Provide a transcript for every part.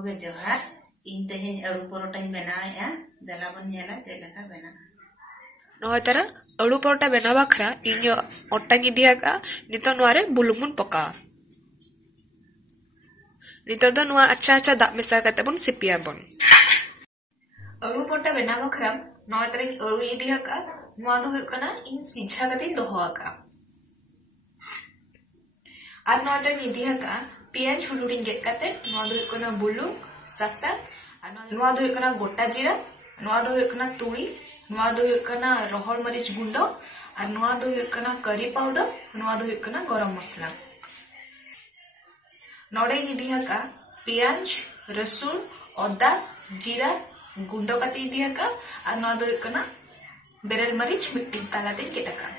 कोगे जोहार इन तेहेन अड़ू परोटा बनाया दला बन नेला चेलका बना नय तारा अड़ू परोटा बनावा बाखरा इन अट्टा दियागा नितो नोरे बुलुमुन पका नितो दो नुआ अच्छा अच्छा दाग मेसा करते बन सिपिया बन अड़ू परोटा बनावा बाखरा नय तारा अड़ू दियागा नुआ दो हुयुग कना इन सिझा कते दोहोआका और नय तारा दियागा पियाज हुडुडिंग गेट कते नुआ दो हुयुग कना बुलुंग सासा नुआ दो हुयुग कना गोटा जीरा नुआ दो हुयुग कना तुड़ी नुआ दो हुयुग कना रोहड़ मरीच गुंडो और नुआ दो हुयुग कना करी पाउडर नुआ दो हुयुग कना गरम मसला नोडे दियागा पियाज रसुन अदा जीरा गुंडो कते दियागा और नुआ दो हुयुग कना बेरल मरीच मिट्टी तालाते गेटाका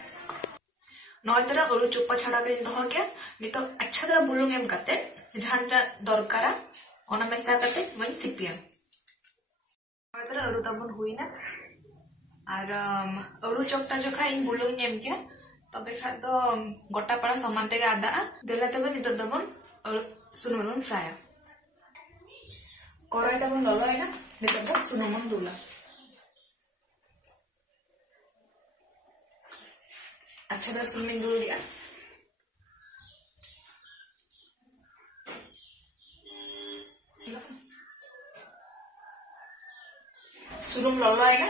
नय तारा अड़ू चोपा छाड़ा के दोहो गया नितो अच्छा तरह बुलुंग एम कते जहांटा दरकारा ओना मेसा कते वही सिपिया नय तारा अड़ू तबन हुईना और अड़ू चोपटा जखा इन बुलुंग एम किया तबे खा तो गोटा पड़ा समान तेगे आदा देला तबे नितो दबन सुनुमन फ्राय कोराई तबन ललो है ना नितो द सुनुमन दुला अच्छा तरह सुनुमन दूल दिया सुनुम ललो है ना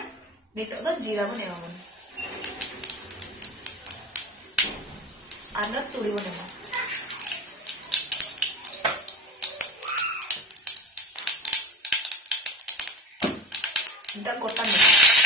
नितो द जीरा बन एमाबन आना तुड़ी बन एमा दा गोटा में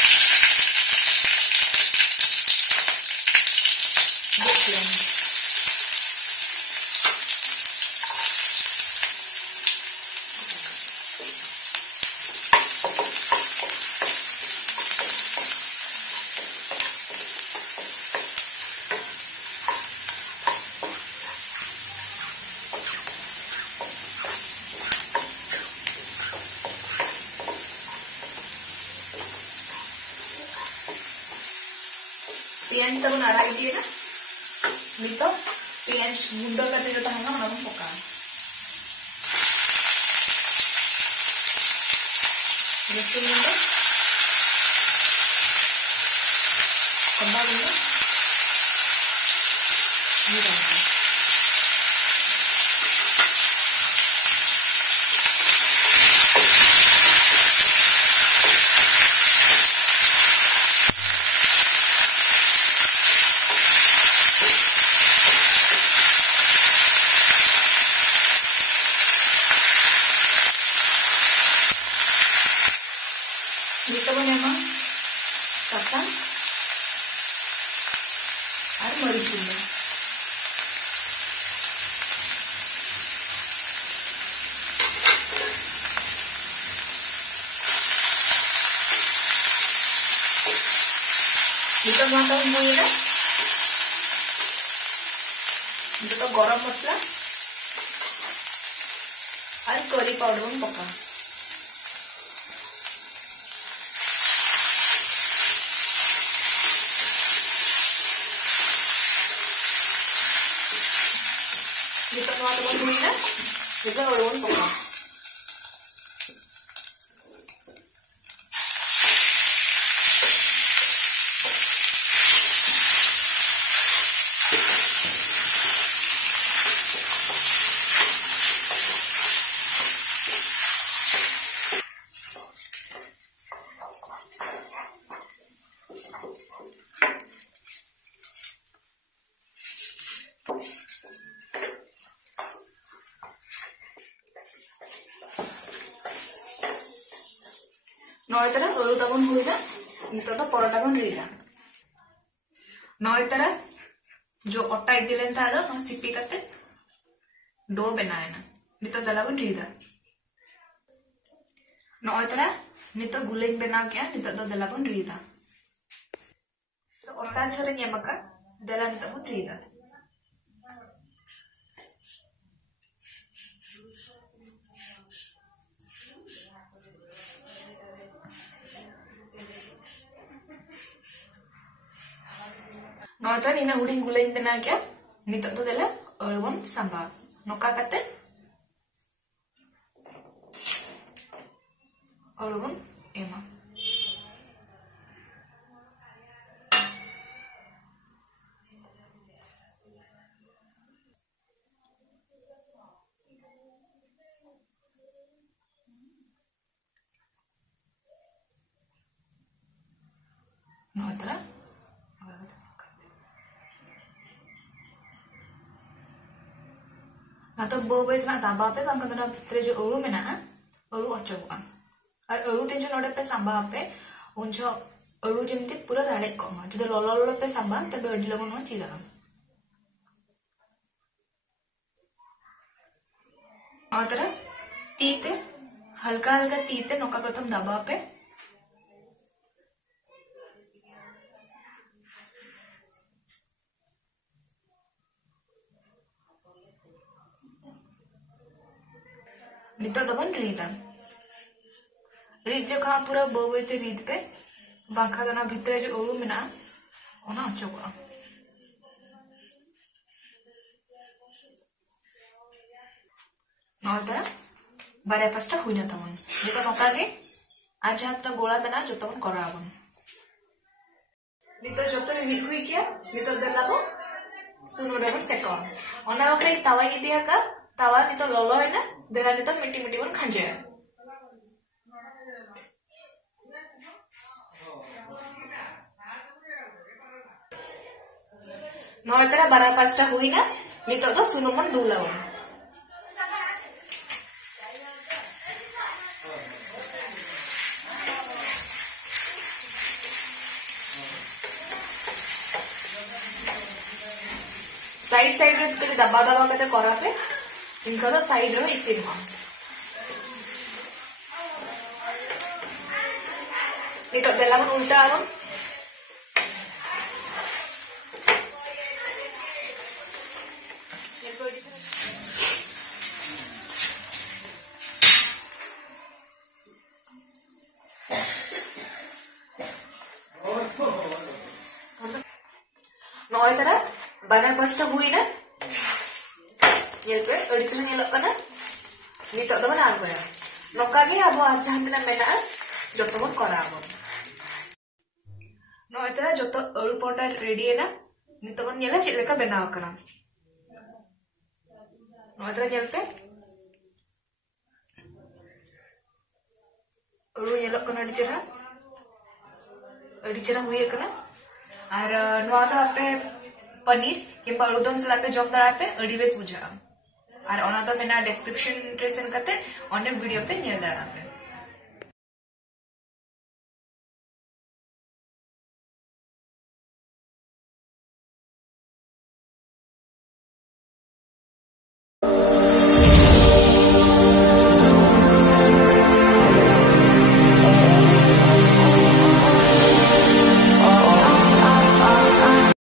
पियाज तब आराई दिए ना नितो पियाज गुंडो कते जो तहंगा ओना बन पका रसुन गुंडो अदा गुंडो जीरा गुंडो Dito mo naman sasa और मरीच गुंडो dito mo ito muna dito to गरम मसला और करी पाउडर में पका dito mo ito muna dito ulun paka नय तारा अड़ू तबन हुईना नितो तो परोटा बन रीदा नय तारा जो अट्टा इदिलेन था दो न सिपी कते डो बनायना नितो दला बन रीदा नय तारा नितो गुलेन बना गया नितो दो दला बन रीदा तो अट्टा छरे नेमका दला नितो बन रीदा नौता नीना हुडिंग गुलाइन बना क्या नितो तो देला अळवन सांबा नोका कते अड़ू बन एमा atau bawa itu nak tambah apa? Bangka tu nak terus alu mana? Alu acak bukan. Alu tu je nak sambal apa? Unjuk alu je mesti pura rada kau. Jadi lolo pe sambal, tapi adi lagu nak cira. Atau tite, halka tite noka pratham daba apa? नितो दबन रीता रीत जो कहाँ पूरा बोवे ते रीत पे बांखा दाना भीतर जो ओलू में ना ओना अच्छा हुआ नौतरा बारे पास्ता हुई ना तमन नितो नौका के आज हाथ ना गोला में ना जो तमन करावन नितो जो तो मिट हुई क्या नितो दलाबो सुनो डबल सेकंड ओना वक्रे तवा की दिया का तवा नितो लोलो है ना देला नितो मिट्टी मिट्टी बन खंजे नौतरा बारा पास्ता हुई ना नितो तो सुनो मन दूला वन साइड साइड में कभी दबा दबा करते करा पे इनका तो साइड में इसी था ये तो देला मन उल्टा आवन नौ तरह बारह पास्ता हुई ना ये पे अड़चन ये लोग करना नितो तो बना गया नौका के अब आज हम ना मेना जो तो मन करा अब नौ तरह जो तो अड़ू पोटा रेडी है ना नितो मन ये ला चिल्ले का बनाव करा नौ तरह ये पे अड़ू ये लोग करना अड़चन हुई है करना और नौ तो आपे पनीर किंबा अड़ूदम सलाद पे जॉब दड़ा पे अड़ी बेस बुझा और ओना तो मेना डिस्क्रिप्शन रे सेंड करते ऑनलाइन वीडियो पे नेल दड़ा पे